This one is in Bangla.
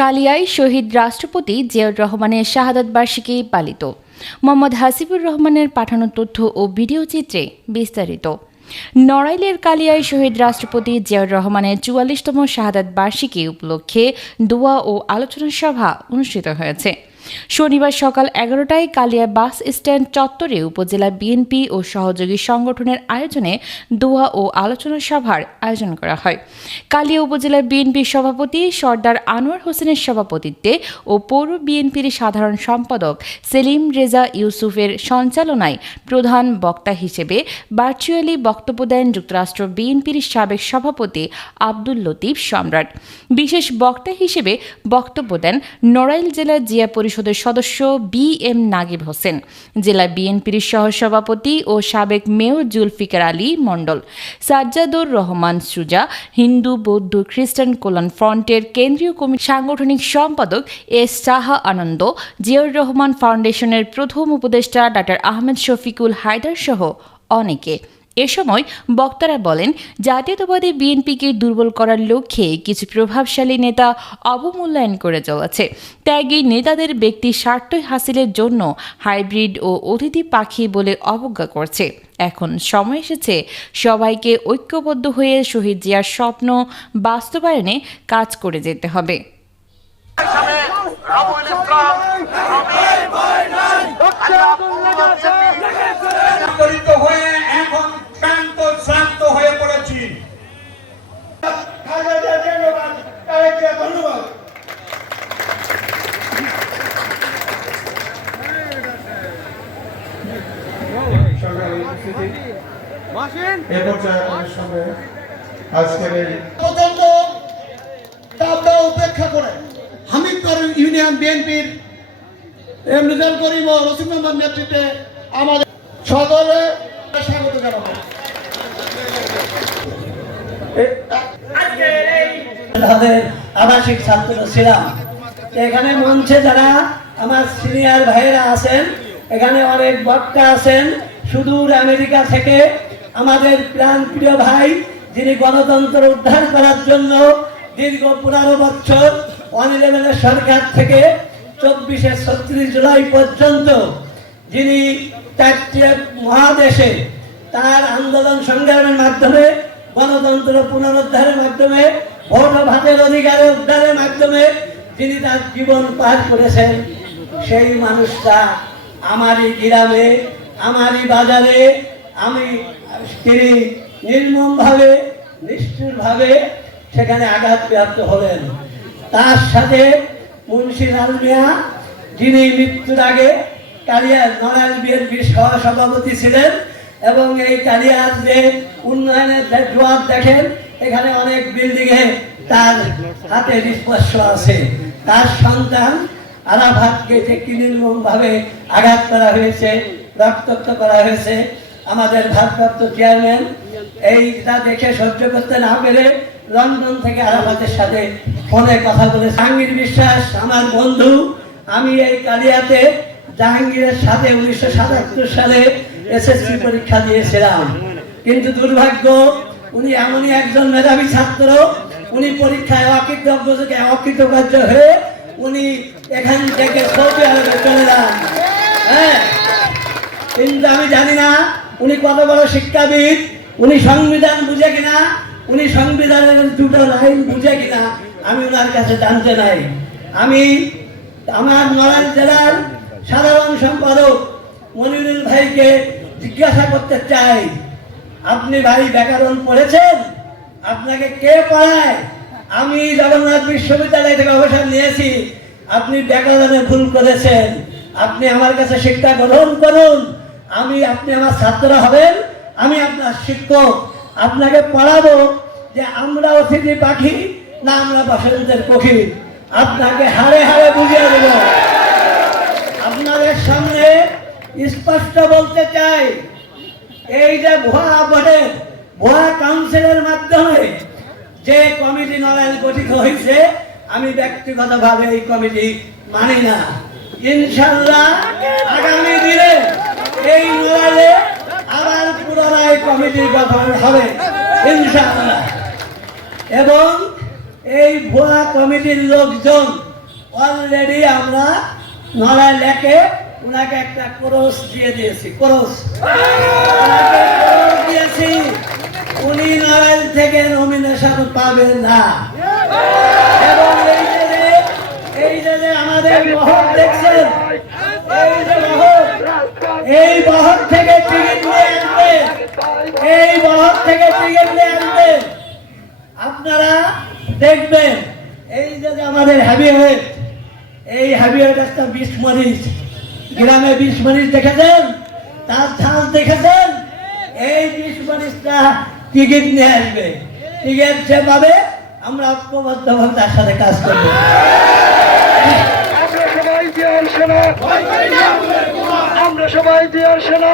কালিয়ায় শহীদ রাষ্ট্রপতি জিয়াউর রহমানের শাহাদত বার্ষিকী পালিত। মোহাম্মদ হাসিবুর রহমানের পাঠানো তথ্য ও ভিডিও চিত্রে বিস্তারিত। নড়াইলের কালিয়ায় শহীদ রাষ্ট্রপতি জিয়াউর রহমানের চুয়াল্লিশতম শাহাদাত বার্ষিকী উপলক্ষে দোয়া ও আলোচনা সভা অনুষ্ঠিত হয়েছে। শনিবার সকাল এগারোটায় কালিয়া বাস স্ট্যান্ড চত্বরে উপজেলা বিএনপি ও সহযোগী সংগঠনের আয়োজনে দোয়া ও আলোচনা সভার আয়োজন করা হয়। কালিয়া উপজেলা বিএনপির সভাপতি সর্দার আনোয়ার হোসেনের সভাপতিত্বে ও পৌর বিএনপির সাধারণ সম্পাদক সেলিম রেজা ইউসুফের সঞ্চালনায় প্রধান বক্তা হিসেবে ভার্চুয়ালি বক্তব্য দেন যুক্তরাষ্ট্র বিএনপির সাবেক সভাপতি আব্দুল লতিফ সম্রাট। বিশেষ বক্তা হিসেবে বক্তব্য দেন নড়াইল জেলা জিয়া পরিষদের সদস্য বি এম নাগিব হোসেন জেলা বিএনপির সহসভাপতি ও সাবেক মেয়র জুলফিকার আলী মণ্ডল, সাজ্জাদুর রহমান সুজা, হিন্দু, বৌদ্ধ, খ্রিস্টান কল্যাণ ফ্রন্টের কেন্দ্রীয় কমিটি সাংগঠনিক সম্পাদক এস সাহা আনন্দ, জিয়াউর রহমান ফাউন্ডেশনের প্রথম উপদেষ্টা ডাক্তার আহমেদ শফিকুল হায়দার সহ অনেকে। এ সময় বক্তারা বলেন, জাতীয়তাবাদী বিএনপিকে দুর্বল করার লক্ষ্যে কিছু প্রভাবশালী নেতা অবমূল্যায়ন করে চলেছে। ত্যাগী নেতাদের ব্যক্তি স্বার্থ হাসিলের জন্য হাইব্রিড ও অতিথি পাখি বলে অবজ্ঞা করছে। এখন সময় এসেছে সবাইকে ঐক্যবদ্ধ হয়ে শহীদ জিয়ার স্বপ্ন বাস্তবায়নে কাজ করে যেতে হবে। এ পর্যায়ে আপনাদের সঙ্গে আজকের এই পর্যন্ত দাব উপেক্ষা করে হামিদপুর ইউনিয়ন বিএনপির এম রেজাল করিম ও রসিম মোহাম্মদ নেতৃত্বে আমাদের সকলে স্বাগত জানাব। তাদের আবাসিক ছাত্র ছিলাম। এখানে মঞ্চে যারা আমার সিনিয়র ভাইয়েরা আছেন এখানে অনেক বক্তা আছেন। সুদূর আমেরিকা থেকে আমাদের প্রাণ প্রিয় ভাই, যিনি গণতন্ত্র উদ্ধার করার জন্য দীর্ঘ পনেরো বছর ওয়ান সরকার থেকে চব্বিশে ছত্রিশ জুলাই পর্যন্ত যিনি চারটি মহাদেশে তার আন্দোলন সংগ্রামের মাধ্যমে, গণতন্ত্র পুনরুদ্ধারের মাধ্যমে, ভোট ভাতের অধিকারের উদ্ধারের মাধ্যমে যিনি তার জীবন পার করেছেন, সেই মানুষটা আমারই গ্রামে, আমারই বাজারে, আমি তিনি নির্মমভাবে, নিষ্ঠুরভাবে সেখানে আঘাতপ্রাপ্ত হলেন। তার সাথে মুন্সি লাল মিয়া, যিনি মৃত্যুর আগে কালিয়ার নড়াইল বিএনপির সহসভাপতি ছিলেন এবং এই কালিয়ার যে উন্নয়নের জোয়ার দেখেন, এখানে অনেক বিল্ডিং এ তার হাতে স্পর্শ আছে। তার সন্তান আরাফাতকে যে কি ভাবে আঘাত করা হয়েছে, রক্তাক্ত করা হয়েছে আমাদের ভারপ্রাপ্ত চেয়ারম্যান এইটা দেখে সহ্য করতে না পেরে লন্ডন থেকে আরাফাতের সাথে ফোনে কথা বলে জাহাঙ্গীর বিশ্বাস, আমার বন্ধু, আমি এই কালিয়াতে জাহাঙ্গীরের সাথে উনিশশো সাতাত্তর সালে এসএসসি পরীক্ষা দিয়েছিলাম। কিন্তু দুর্ভাগ্য, উনি এমনই একজন মেধাবী ছাত্র, উনি পরীক্ষায় অকৃতজ্ঞ থেকে অকৃতকার্য হয়ে উনি এখান থেকে সৌদি আরবে চলে যান। হ্যাঁ কিন্তু আমি জানি না উনি কত বড় শিক্ষাবিদ? উনি সংবিধান বুঝে কিনা? উনি সংবিধানের দুটো লাইন বুঝে কিনা? আমি ওনার কাছে জানতে নাই। আমি আমার নড়াইল জেলার সাধারণ সম্পাদক মনিরুল ভাইকে জিজ্ঞাসা করতে চাই। আপনি ভাই ব্যাকরণ পড়েছেন? আপনাকে কে পড়ায়? আমি জগন্নাথ বিশ্ববিদ্যালয় থেকে অবসর নিয়েছি। আপনি ব্যাকরণে ভুল করেছেন। আপনি আমার কাছে শিক্ষা গ্রহণ করুন। আমি, আপনি আমার ছাত্র হবেন, আমি আপনার শিক্ষক। আপনাকে পড়াবো যে আমরা অতিথি পাখি না আমরা বসন্তের পক্ষী। আপনাকে হারে হারে বুঝিয়ে দেব। আপনাদের সামনে স্পষ্ট বলতে চাই, এই যে ভুয়া ভোটে ভুয়া কাউন্সিলের মাধ্যমে যে কমিটি নড়াইল গঠিত হয়েছে, আমি ব্যক্তিগতভাবে এই কমিটি মানি না। ইনশাল্লাহ আগামী দিনে এই নড়াইলে আবার পুনরায় কমিটি গঠন হবে, ইনশাআল্লাহ। এবং এই ভুয়া কমিটির লোকজন অলরেডি আমরা নড়াই লেকে ওনাকে একটা ক্রস দিয়ে দিয়েছি ক্রস দিয়েছি, উনি নড়াইল থেকে নমিনেশন পাবেন না। এবং এই যে আমাদের মহল দেখছেন এই বহর থেকে টিকিট নিয়ে আনবে। এই বহর থেকে টিকিট নিয়ে আনবে। আপনারা দেখবেন, এই যে আমাদের হ্যাবিওয়েট এই হ্যাবিওয়েট একটা বিষ মরিচ। গ্রামে বিষ মরিচ দেখেছেন? তার ছাঁচ দেখেছেন? এই বিষ মরিচটা টিকিট নিয়ে আসবে। টিকিট সে পাবে, আমরা ঐক্যবদ্ধভাবে তার সাথে কাজ করব। সেনা আমরা সবাই দিয়ে দিয়ার সেনা।